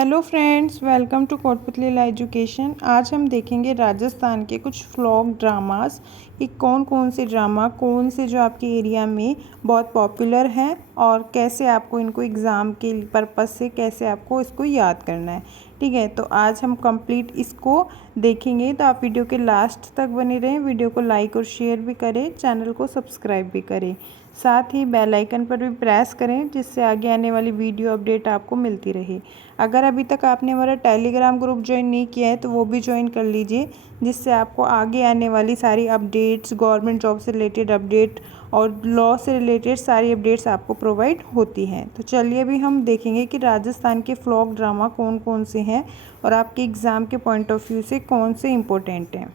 Hello friends, welcome to Kotputli education. आज हम देखेंगे राजस्थान के कुछ फ्लॉक ड्रामास कि कौन कौन से ड्रामा कौन से जो आपके एरिया में बहुत पॉपुलर हैं और कैसे आपको इनको एग्ज़ाम के पर्पज़ से कैसे आपको इसको याद करना है। ठीक है, तो आज हम कंप्लीट इसको देखेंगे, तो आप वीडियो के लास्ट तक बने रहें। वीडियो को लाइक और शेयर भी करें, चैनल को सब्सक्राइब भी करें, साथ ही बेल आइकन पर भी प्रेस करें जिससे आगे आने वाली वीडियो अपडेट आपको मिलती रहे। अगर अभी तक आपने हमारा टेलीग्राम ग्रुप ज्वाइन नहीं किया है तो वो भी ज्वाइन कर लीजिए, जिससे आपको आगे आने वाली सारी अपडेट्स, गवर्नमेंट जॉब से रिलेटेड अपडेट और लॉ से रिलेटेड सारी अपडेट्स आपको प्रोवाइड होती हैं। तो चलिए अभी हम देखेंगे कि राजस्थान के फ्लॉक ड्रामा कौन कौन से हैं और आपके एग्ज़ाम के पॉइंट ऑफ व्यू से कौन से इम्पोर्टेंट हैं।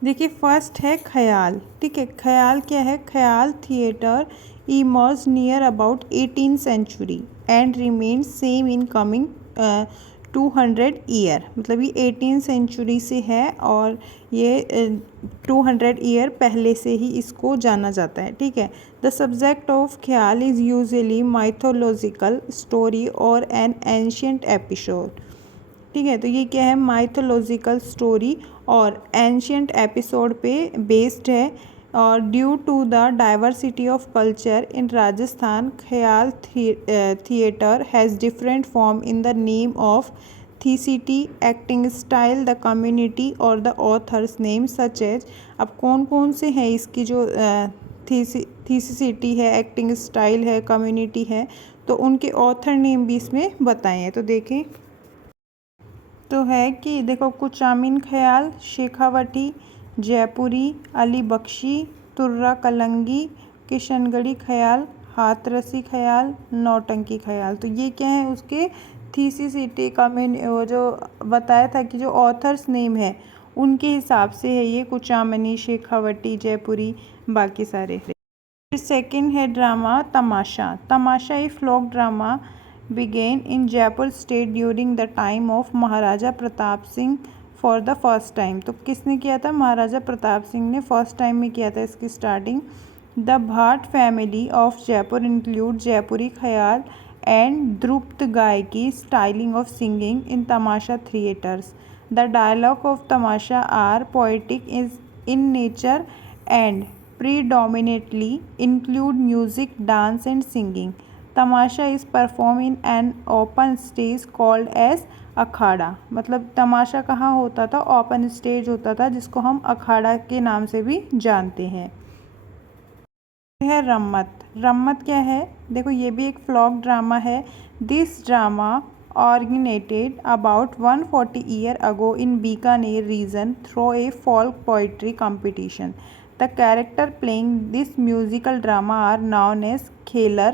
देखिए, फर्स्ट है ख्याल। ठीक है, ख्याल क्या है? Khayal theatre emerge near about 18th century and remain same in coming 200 year. मतलब ये 18th सेंचुरी से है और ये 200 ईयर पहले से ही इसको जाना जाता है। ठीक है, the subject of Khayal is usually mythological story और एन एंशियंट एपिसोड। ठीक है, तो ये क्या है? माइथोलॉजिकल स्टोरी और एंशियंट एपिसोड पे बेस्ड है। और due to the diversity of culture in Rajasthan, Khayal theatre has different form in the name of the city, acting style, the community और the authors name such as. अब कौन कौन से हैं इसकी जो थीसिटी है, एक्टिंग स्टाइल है, कम्युनिटी है, तो उनके ऑथर नेम भी इसमें बताए हैं। तो देखें, तो है कि देखो, कुचामिन ख्याल, शेखावटी, जयपुरी, अली बख्शी, तुर्रा कलंगी, किशनगढ़ी ख्याल, हाथरसी ख्याल, नौटंकी ख्याल। तो ये क्या है? उसके थीसिसिटी का वो जो बताया था कि जो ऑथर्स नेम है उनके हिसाब से है ये कुचामनी, शेखावटी, जयपुरी, बाकी सारे। फिर सेकंड है drama Tamasha. Tamasha a folk drama began in Jaipur state during the time of Maharaja Pratap Singh for the first time। तो किसने किया था? महाराजा प्रताप सिंह ने फर्स्ट टाइम में किया था इसकी starting. The Bhat family of Jaipur include Jaipuri Khayal and Dhrupad gayaki styling of singing in Tamasha theatres. The dialogue of Tamasha are poetic is in nature and predominantly include music, dance and singing. Tamasha is perform in an open stage called as akhada. मतलब तमाशा कहाँ होता था? Open stage होता था, जिसको हम अखाड़ा के नाम से भी जानते हैं। है रम्मत। रम्मत क्या है? देखो, ये भी एक फ्लॉक ड्रामा है। This drama originated about 140 years ago in Bikaner region through a folk poetry competition. The character playing this musical drama are known as Khelar.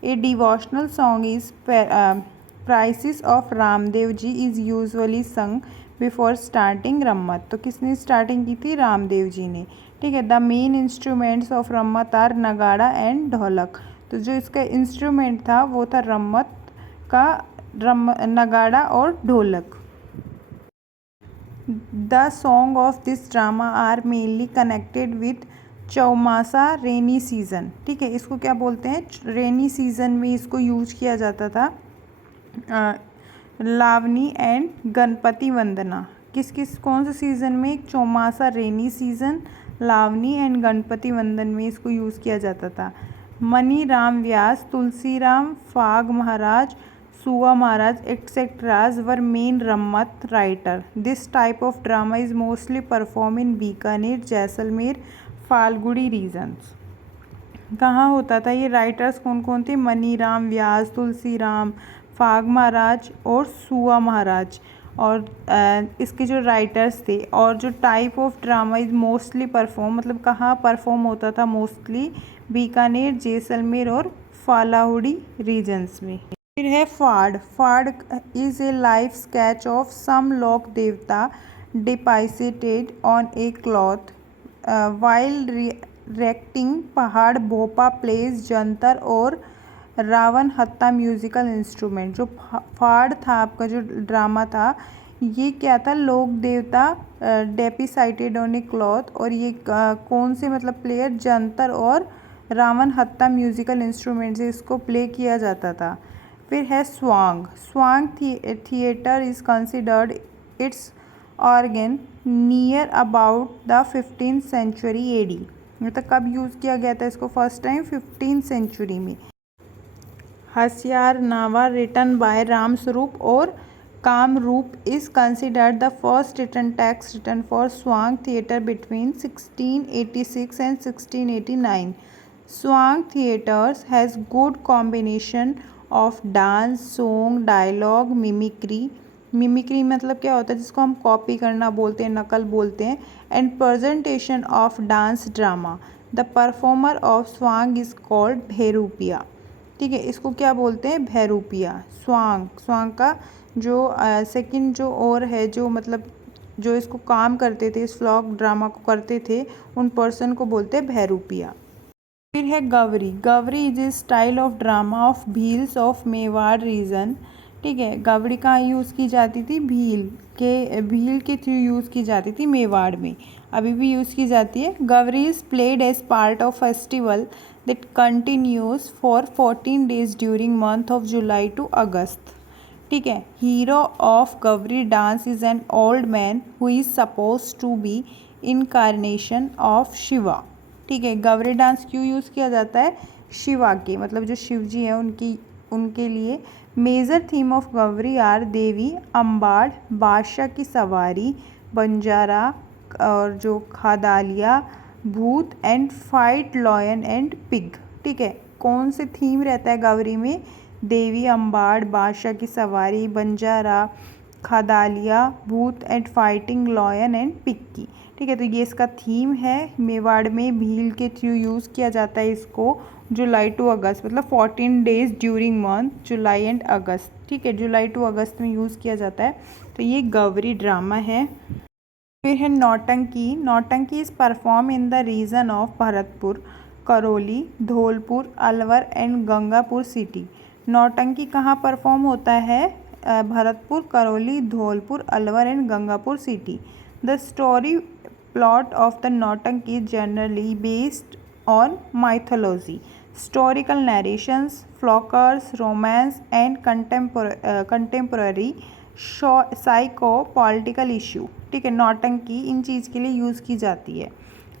A devotional song is Praises of Ramdev Ji is usually sung before starting रम्मत। तो किसने starting की थी? रामदेव जी ने। ठीक है, the main instruments of Rammat are nagada and dholak. तो जो इसका इंस्ट्रूमेंट था वो था रम्मत का नगाड़ा और ढोलक। The song of this drama are mainly connected with chaumasa rainy season. ठीक है, इसको क्या बोलते हैं? रेनी सीज़न में इसको यूज किया जाता था। लावनी एंड गणपति वंदना किस किस कौन से सीज़न में? Chaumasa rainy season, Lavani and Ganpati vandan में इसको यूज़ किया जाता था। Mani Ram Vyas, Tulsi Ram, Phag Maharaj, Sua Maharaj etceteras were main Rammat writer. This type of drama is mostly perform in Bikaner, Jaisalmer, फाल्गुड़ी रीजन्स। कहाँ होता था ये? राइटर्स कौन कौन थे? मनी राम व्यास, तुलसी राम, फाग महाराज और सुआ महाराज। और इसके जो राइटर्स थे और जो type of drama is mostly perform, मतलब कहाँ परफॉर्म होता था? मोस्टली बीकानेर, जैसलमेर और फालाहुड़ी रीजन्स में। फिर है Phad. Phad is a life sketch of some lok devta depicted on a cloth while reciting Pahad Bhopa place Jantar और रावण हत्ता म्यूजिकल इंस्ट्रूमेंट। जो फाड़ था आपका जो ड्रामा था, ये क्या था? लोक देवता डेपिसाइटेड ऑन ए क्लॉथ, और ये कौन से मतलब प्लेयर? जंतर और रावण हत्ता म्यूजिकल इंस्ट्रूमेंट से इसको प्ले किया जाता था। फिर है Swang. Swang theatre is considered its origin near about the 15th century AD। मतलब कब यूज़ किया गया था इसको फर्स्ट टाइम? 15th सेंचुरी में। हसियारनामा रिटन बाय रामस्वरूप और Kamrup is considered the first written text written for Swang theatre between 1686 and 1689। Swang theatres has good combination of dance, song, dialogue, mimicry. Mimicry मतलब क्या होता है? जिसको हम कॉपी करना बोलते हैं, नकल बोलते हैं। And presentation of dance drama. The performer of Swang is called Bhairupiya. ठीक है, इसको क्या बोलते हैं? भैरूपिया। स्वांग, स्वांग का जो सेकंड जो और है, जो मतलब जो इसको काम करते थे, इस फ्लॉक ड्रामा को करते थे, उन पर्सन को बोलते हैं भैरूपिया। फिर है Gavari. Gavari is a style of drama of Bhils of Mewar region. ठीक है, गवरी कहाँ यूज़ की जाती थी? भील के थ्रू यूज़ की जाती थी मेवाड़ में, अभी भी यूज़ की जाती है। Gavari is played as part of festival that continues for 14 days during month of July to August. ठीक है, hero of Gavari dance is an old man who is suppose to be incarnation of Shiva. ठीक है, Gavari dance क्यों use किया जाता है? शिवा के, मतलब जो शिव जी हैं उनके लिए। Major theme of Gavari are Devi Ambad, Badshah की सवारी, बंजारा और जो Khadaliya, bhoot and fight lion and pig. ठीक है, कौन से थीम रहता है गवरी में? देवी अम्बाड़, बादशाह की सवारी, Banjara, खादालिया, bhoot and fighting lion and pig की। ठीक है, तो ये इसका थीम है। मेवाड़ में भील के थ्रू यूज़ किया जाता है इसको जुलाई टू अगस्त, मतलब 14 days during month July and August. ठीक है, जुलाई टू अगस्त में यूज़ किया जाता है। तो ये गवरी ड्रामा है। फिर है Nautanki. Nautanki is perform in the region of Bharatpur, Karauli, Dholpur, Alwar and Gangapur city. Nautanki कहाँ परफॉर्म होता है? Bharatpur, Karauli, Dholpur, Alwar and Gangapur city. The story plot of the Nautanki is generally based on mythology, historical narrations, folklore, romance and contemporary psycho-political issue। ठीक है, नौटंकी इन चीज़ के लिए यूज़ की जाती है।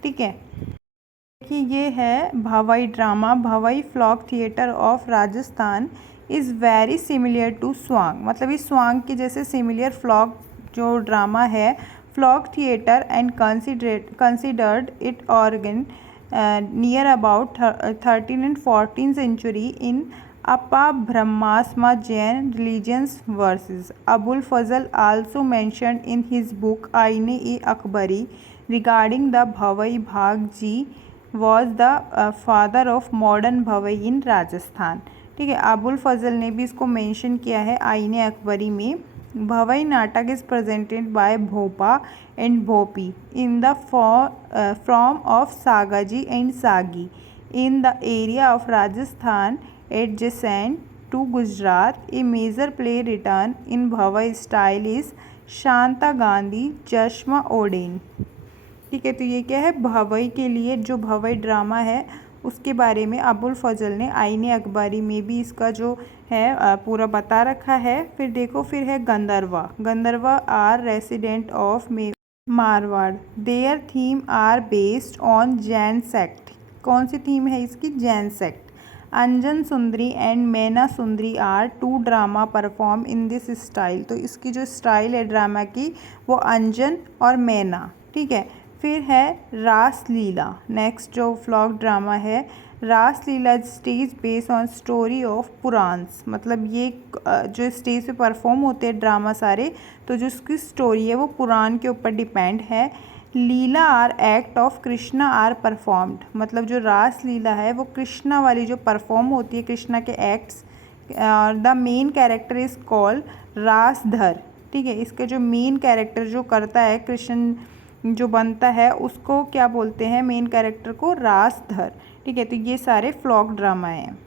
ठीक है, देखिए ये है Bhavai drama. Bhavai folk theatre of Rajasthan is very similar to Swang. मतलब इस स्वांग के जैसे सिमिलर फ्लॉक जो ड्रामा है, folk theatre and considered it origin near about 13th and 14th century in Appa Brahmasma Jain religions verses. Abul Fazl also mentioned in his book Aine-e-Akbari regarding the Bhavai Bhag ji was the father of modern Bhavai in Rajasthan। ठीक है, अबुल फजल ने भी इसको mention किया है आईने अकबरी में। Bhavai natak is presented by Bhopa and Bhopi in the form of Sagaji and Sagi in the area of Rajasthan adjacent to Gujarat. A major play written in Bhavai style is Shanta Gandhi Jasma Odan. ठीक है, तो ये क्या है? भवई के लिए जो भवई ड्रामा है उसके बारे में अबुल फजल ने आईने अकबरी में भी इसका जो है पूरा बता रखा है। फिर देखो, फिर है Gandharva. Gandharva are resident of Marwar. Their theme are based on Jain sect. कौन सी थीम है इसकी? Jain sect. Anjan Sundari and Maina Sundari are two drama perform in this style. तो इसकी जो स्टाइल है ड्रामा की वो अंजन और मैना। ठीक है, फिर है रास लीला। नेक्स्ट जो फ्लॉक ड्रामा है Ras Leela stage based on story of Puranas. मतलब ये जो स्टेज पे परफॉर्म होते हैं ड्रामा सारे, तो जो उसकी स्टोरी है वो पुराण के ऊपर डिपेंड है। Leela are act of Krishna are performed. मतलब जो रास लीला है वो कृष्णा वाली जो परफॉर्म होती है, कृष्णा के acts. The main character is called Rasdhar. ठीक है, इसके जो मेन कैरेक्टर जो करता है, कृष्ण जो बनता है उसको क्या बोलते हैं? मेन कैरेक्टर को रासधर। ठीक है, तो ये सारे फ्लॉक ड्रामा हैं।